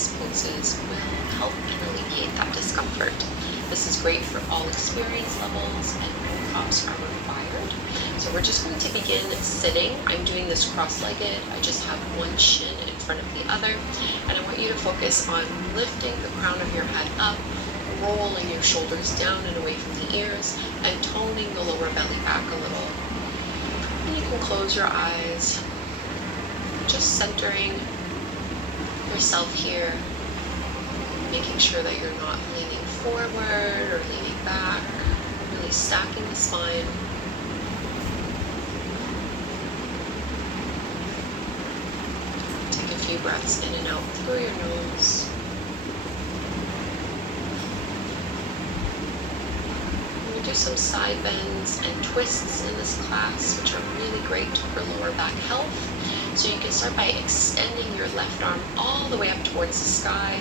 these poses will help alleviate that discomfort. This is great for all experience levels and no props are required. So we're just going to begin sitting. I'm doing this cross-legged. I just have one shin in front of the other. And I want you to focus on lifting the crown of your head up, rolling your shoulders down and away from the ears, and toning the lower belly back a little. And you can close your eyes, just centering yourself here, making sure that you're not leaning forward or leaning back, really stacking the spine. Take a few breaths in and out through your nose. We'll do some side bends and twists in this class, which are really great for lower back health. So you can start by extending your left arm all the way up towards the sky.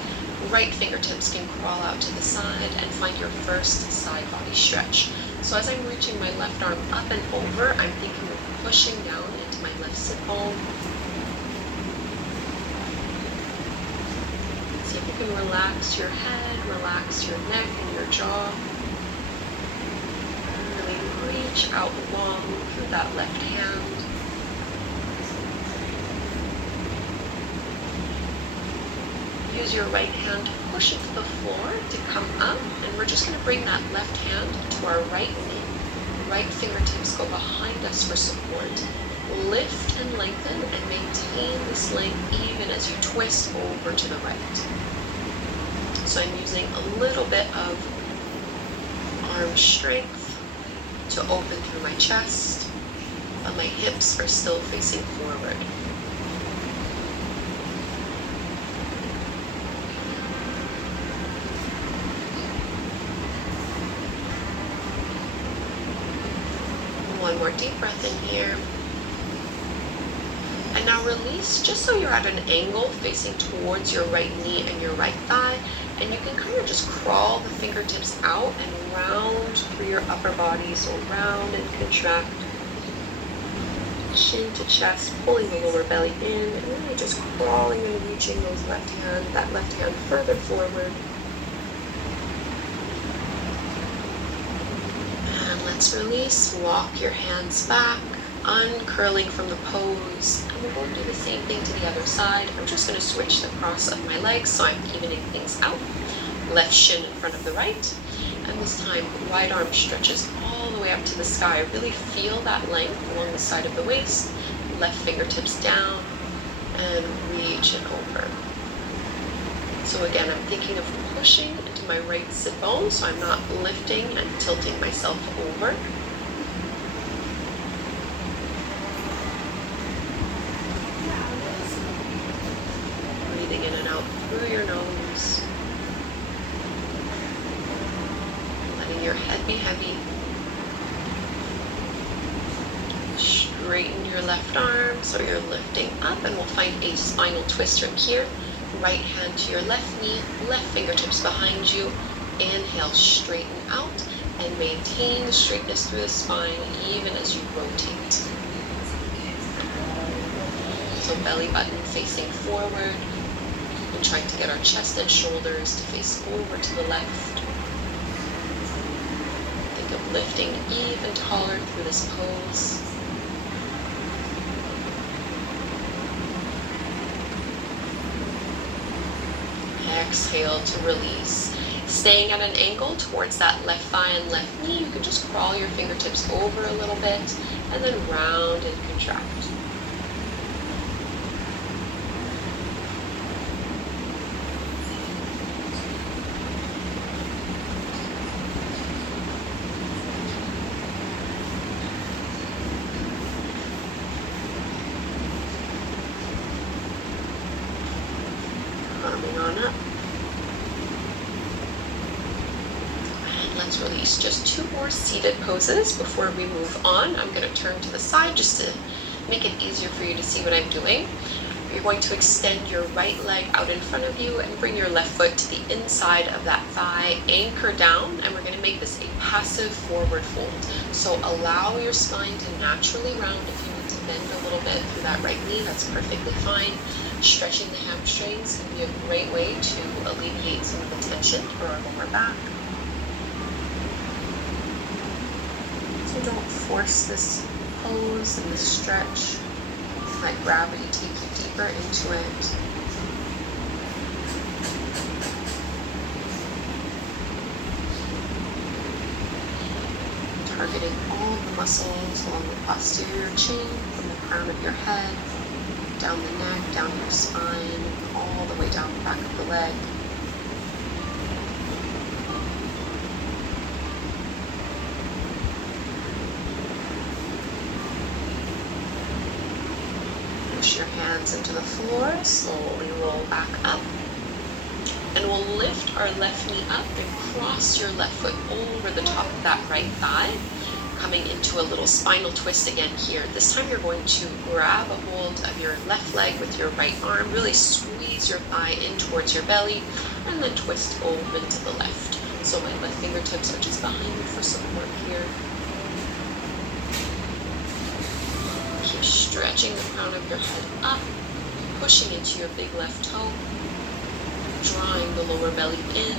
Right fingertips can crawl out to the side and find your first side body stretch. So as I'm reaching my left arm up and over, I'm thinking of pushing down into my left sit bone. See if you can relax your head, relax your neck and your jaw. Really reach out long through that left hand. Use your right hand to push it to the floor to come up, and we're just going to bring that left hand to our right knee. Right fingertips go behind us for support. Lift and lengthen and maintain this length even as you twist over to the right. So I'm using a little bit of arm strength to open through my chest, but my hips are still facing forward. One more deep breath in here. And now release just so you're at an angle facing towards your right knee and your right thigh. And you can kind of just crawl the fingertips out and round through your upper body. So round and contract. Chin to chest, pulling the lower belly in, and really just crawling and reaching that left hand further forward. Let's release, walk your hands back, uncurling from the pose, and we're going to do the same thing to the other side. I'm just going to switch the cross of my legs so I'm evening things out. Left shin in front of the right, and this time right arm stretches all the way up to the sky. Really feel that length along the side of the waist, left fingertips down, and reach it over. So again, I'm thinking of pushing into my right sit bone, so I'm not lifting and tilting myself over. Breathing in and out through your nose. Letting your head be heavy. Straighten your left arm so you're lifting up, and we'll find a spinal twist from here. Right hand to your left knee, left fingertips behind you. Inhale, straighten out, and maintain the straightness through the spine even as you rotate. So belly button facing forward, and trying to get our chest and shoulders to face over to the left. Think of lifting even taller through this pose. Exhale to release. Staying at an angle towards that left thigh and left knee, you can just crawl your fingertips over a little bit and then round and contract. Coming on up. Let's release. Just two more seated poses before we move on. I'm going to turn to the side just to make it easier for you to see what I'm doing. You're going to extend your right leg out in front of you and bring your left foot to the inside of that thigh. Anchor down, and we're going to make this a passive forward fold. So allow your spine to naturally round. If you need to bend a little bit through that right knee, that's perfectly fine. Stretching the hamstrings can be a great way to alleviate some of the tension for our lower back. So don't force this pose and this stretch. Let gravity take you deeper into it. Targeting all of the muscles along the posterior chain, from the crown of your head, down the neck, down your spine, all the way down the back of the leg. Push your hands into the floor, slowly roll back up. And we'll lift our left knee up and cross your left foot over the top of that right thigh, coming into a little spinal twist again here. This time you're going to grab a hold of your left leg with your right arm, really squeeze your thigh in towards your belly, and then twist open to the left. So my left fingertips are just behind you for support here. Keep stretching the crown of your head up, pushing into your big left toe, drawing the lower belly in.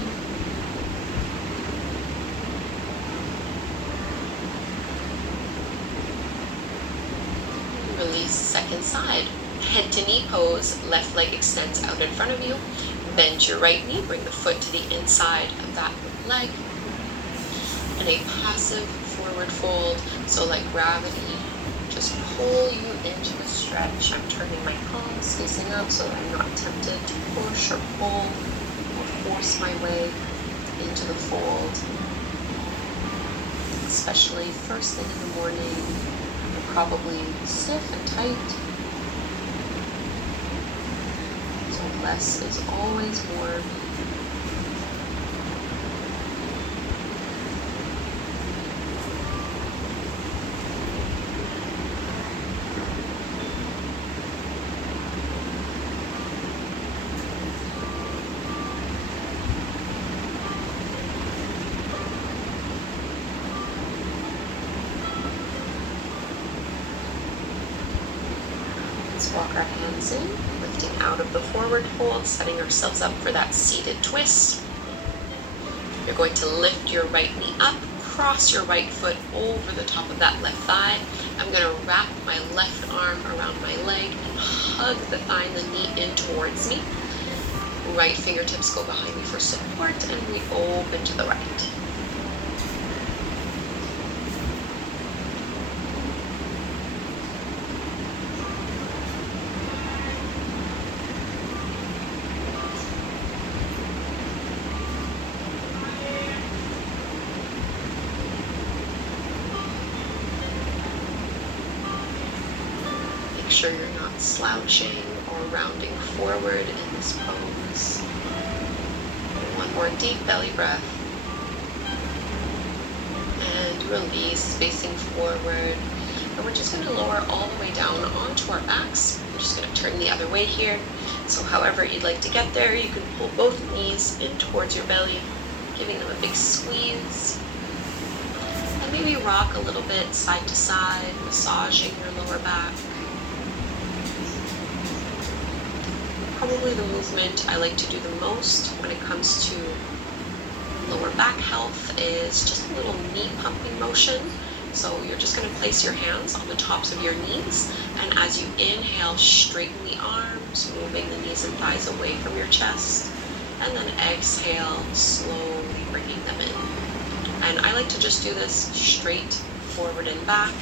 Release second side. Head to knee pose, left leg extends out in front of you. Bend your right knee, bring the foot to the inside of that leg. And a passive forward fold, so let gravity just pull you into the stretch. I'm turning my palms facing up so that I'm not tempted to push or pull or force my way into the fold. Especially first thing in the morning, you're probably stiff and tight. So less is always more. Walk our hands in, lifting out of the forward fold, setting ourselves up for that seated twist. You're going to lift your right knee up, cross your right foot over the top of that left thigh. I'm going to wrap my left arm around my leg and hug the thigh and the knee in towards me. Right fingertips go behind me for support, and we open to the right. Make sure you're not slouching or rounding forward in this pose. One more deep belly breath. And release, facing forward. And we're just going to lower all the way down onto our backs. I'm just going to turn the other way here. So however you'd like to get there, you can pull both knees in towards your belly, giving them a big squeeze. And maybe rock a little bit side to side, massaging your lower back. Probably the movement I like to do the most when it comes to lower back health is just a little knee pumping motion. So you're just going to place your hands on the tops of your knees, and as you inhale, straighten the arms, moving the knees and thighs away from your chest, and then exhale, slowly bringing them in. And I like to just do this straight forward and back.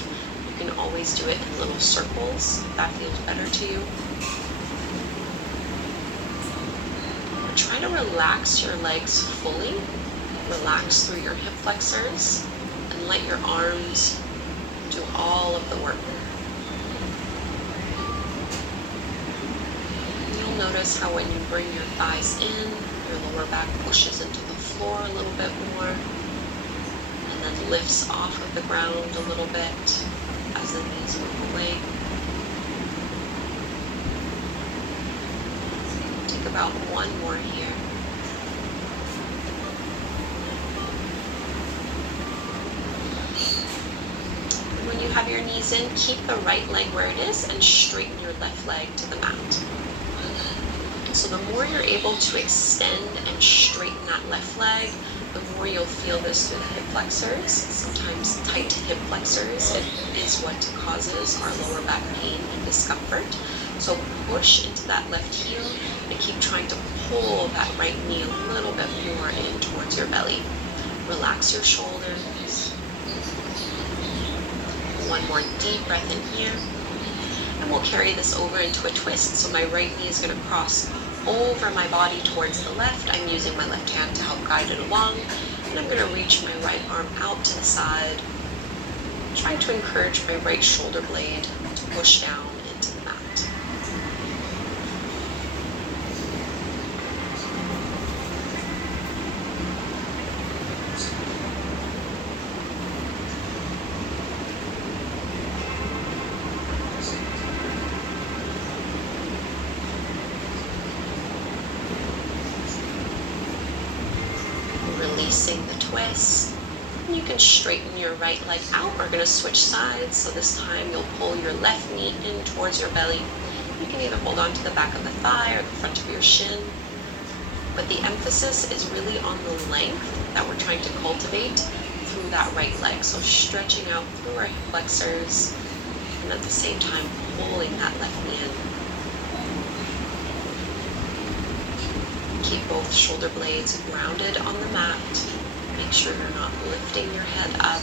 You can always do it in little circles if that feels better to you. Try to relax your legs fully. Relax through your hip flexors and let your arms do all of the work. You'll notice how when you bring your thighs in, your lower back pushes into the floor a little bit more and then lifts off of the ground a little bit as the knees move away. About one more here. And when you have your knees in, keep the right leg where it is and straighten your left leg to the mat. So the more you're able to extend and straighten that left leg, the more you'll feel this through the hip flexors. Sometimes tight hip flexors is what causes our lower back pain and discomfort. So push into that left heel and keep trying to pull that right knee a little bit more in towards your belly. Relax your shoulders. One more deep breath in here. And we'll carry this over into a twist. So my right knee is going to cross over my body towards the left. I'm using my left hand to help guide it along. And I'm going to reach my right arm out to the side, trying to encourage my right shoulder blade to push down into the mat. Releasing the twist. And you can straighten your right leg out. We're going to switch sides. So this time you'll pull your left knee in towards your belly. You can either hold on to the back of the thigh or the front of your shin. But the emphasis is really on the length that we're trying to cultivate through that right leg. So stretching out through our hip flexors and at the same time pulling that left knee in. Keep both shoulder blades grounded on the mat. Make sure you're not lifting your head up.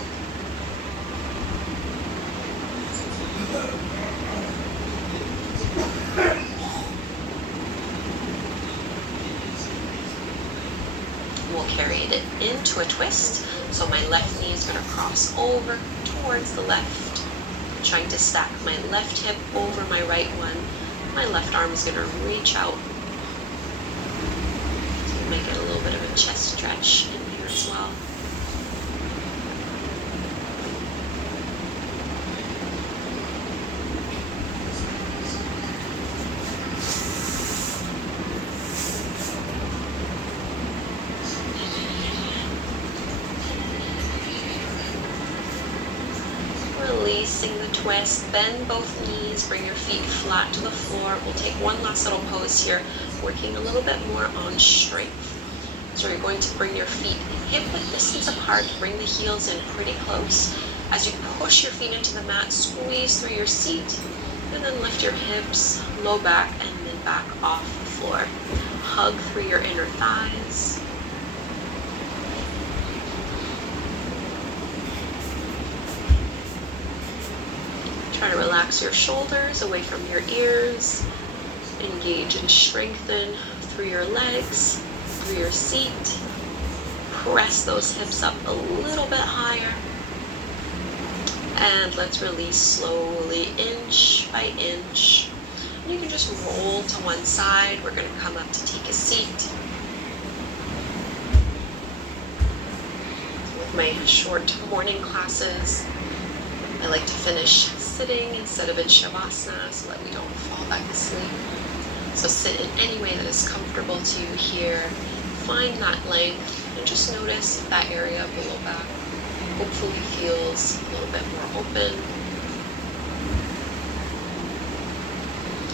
We'll carry it into a twist. So my left knee is going to cross over towards the left. Trying to stack my left hip over my right one. My left arm is going to reach out. Make it a little bit of a chest stretch in here as well. Releasing the twist, bend both knees, bring your feet flat to the floor. We'll take one last little pose here, working a little bit more on strength. So you're going to bring your feet hip-width distance apart, bring the heels in pretty close. As you push your feet into the mat, squeeze through your seat, and then lift your hips, low back, and then back off the floor. Hug through your inner thighs. Try to relax your shoulders away from your ears. Engage and strengthen through your legs, through your seat. Press those hips up a little bit higher. And let's release slowly, inch by inch. And you can just roll to one side. We're going to come up to take a seat. With my short morning classes, I like to finish sitting instead of in Shavasana so that we don't fall back asleep. So sit in any way that is comfortable to you here. Find that length and just notice if that area of the low back hopefully feels a little bit more open.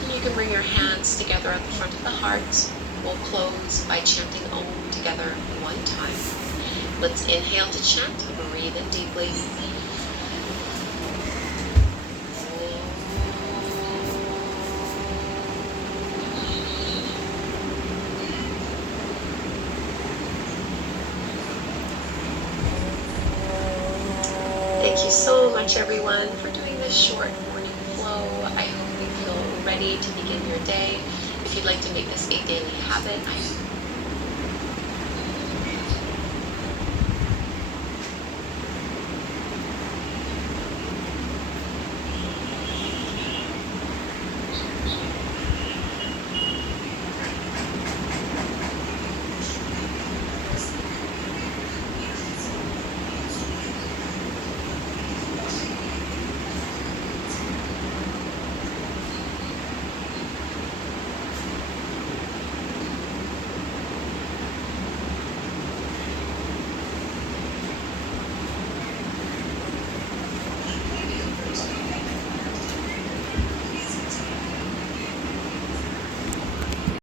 And you can bring your hands together at the front of the heart. We'll close by chanting Om together one time. Let's inhale to chant. Breathe in deeply. Thank you so much, everyone, for doing this short morning flow. I hope you feel ready to begin your day. If you'd like to make this a daily habit, I